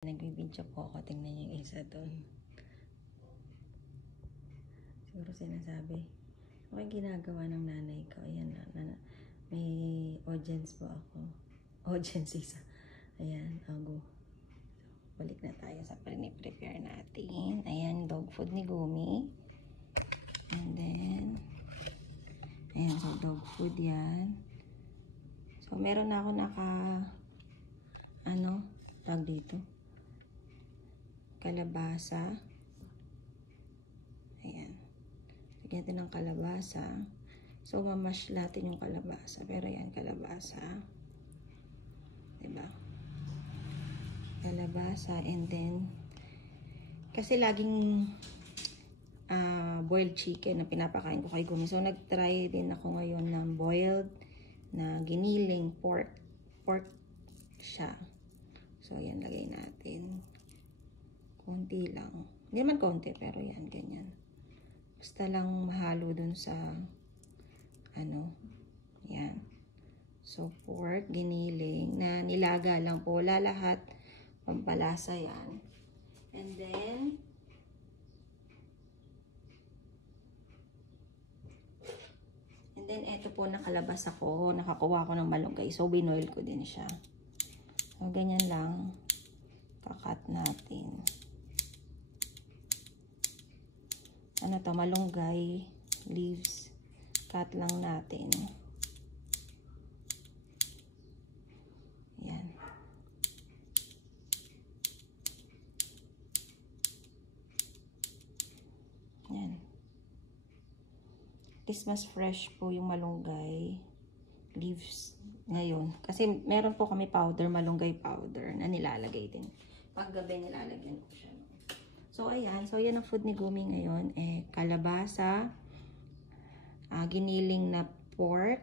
Nagbibidyo po ako. Tingnan niyo yung isa doon. Siguro sinasabi, okay ginagawa ng nanay ko. Ayan na. May audience po ako. Audience isa. Ayan, go. Balik na tayo sa prepare natin. Ayan, dog food ni Gumi. And then, ayan, so dog food yan. So, meron na ako tag dito. Kalabasa. Ayan. Lagyan natin ng kalabasa. So, mamash natin yung kalabasa. Pero yan, kalabasa. Diba? Kalabasa. And then, kasi laging boiled chicken na pinapakain ko kay Gumi. So, nag-try din ako ngayon ng boiled na giniling pork. Pork siya. So, ayan, lagay natin. Konti lang. Hindi naman konti, pero yan, ganyan. Basta lang mahalo dun sa, yan. So, pork, giniling, na nilaga lang po. Wala lahat, pampalasa yan. And then, eto po, nakalabas ako. Nakakuha ko ng malunggay. So, binoil ko din siya. So, ganyan lang. Kakat natin. Malunggay, leaves, cut lang natin. Yan. Yan. This mas fresh po yung malunggay, leaves ngayon. Kasi meron po kami powder, malunggay powder, na nilalagay din. Paggabi nilalagyan ko siya. So, ayan. So, yan ang food ni Gumi ngayon. Kalabasa, giniling na pork,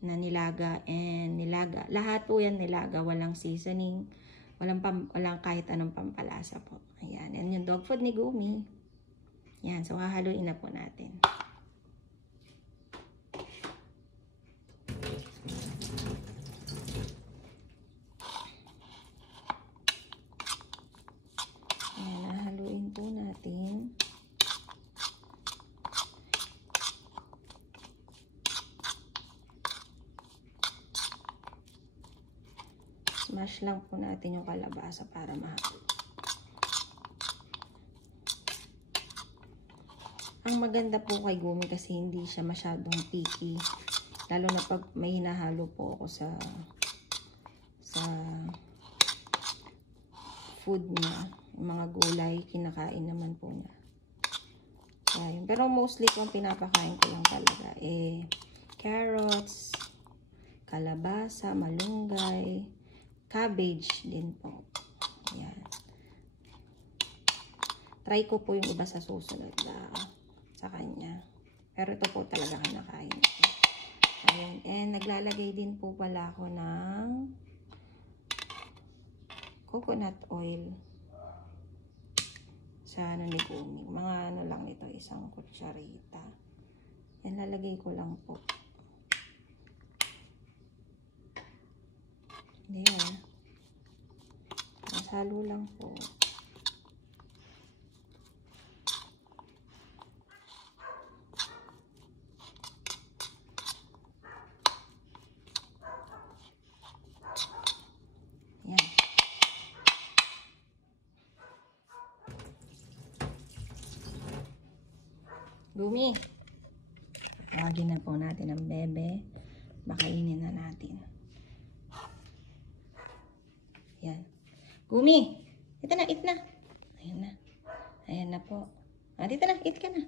na nilaga and nilaga. Lahat po yan nilaga. Walang seasoning. Walang kahit anong pampalasa po. Ayan. Yan yung dog food ni Gumi. Yan. So, hahaluin na po natin. Smash lang po natin yung kalabasa para mahalo. Ang maganda po kay Gumi kasi hindi siya masyadong picky. Lalo na pag may hinahalo po ako sa food niya. Yung mga gulay, kinakain naman po niya. Ayun. Pero mostly kung pinapakain ko lang talaga, carrots, kalabasa, malunggay, cabbage din po. Ayan. Try ko po yung iba sa susunod sa kanya. Pero ito po talaga kinakain ko. Ayan. And naglalagay din po pala ako ng coconut oil sa ni Gumi. Mga lang ito, isang kutsarita. Yan, lalagay ko lang po. Ayan. Masalo lang po. Ayan. Gumi. Tawagin na po natin ang bebe. Makainin na natin. Yan. Gumi! Ito na, eat na. Ayan na. Ayan na po. Dito na, eat ka na.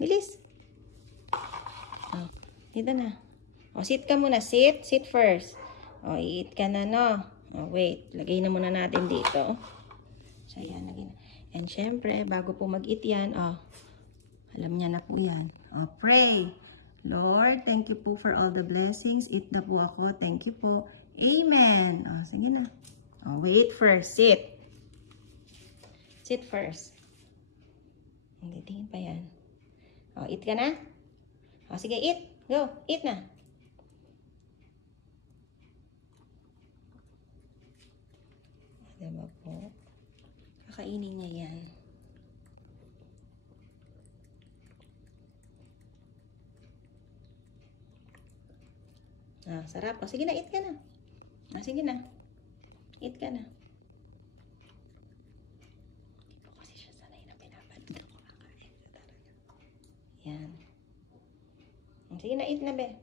Bilis. Dito na. Sit ka muna. Sit first. Eat ka na, no? Wait. Lagay na muna natin dito. So, ayan. Lagay na. And syempre, bago po mag-eat yan, alam niya na po yan. Pray. Lord, thank you po for all the blessings. Eat na po ako. Thank you po. Amen. Sige na. Wait first. Sit. Sit first. Hindi, tingin pa yan. Eat ka na? Sige, eat. Go. Eat na. Diba po? Kakainin niya yan. Ah, sarap. O, sige na, eat ka na. Ah, sige na. Eat ka na. Hindi po kasi siya sanay na pinapanood ako kakain. Yan. Sige na, eat na, be.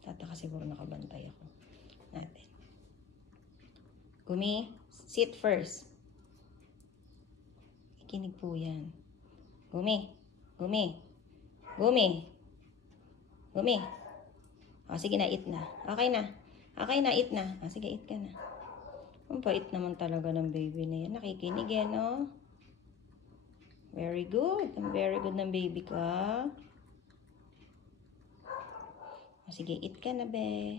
Tataka siguro nakabantay ako. Natin. Gumi, sit first. Ikinig po yan. Gumi. Gumi. Gumi. Gumi. O, sige na, eat na. Okay na. Okay na, eat na. O, sige, eat ka na. Ang bait naman talaga ng baby na yan. Nakikinig yan, no? Very good. Ang very good ng baby ka. O, sige, eat ka na, be.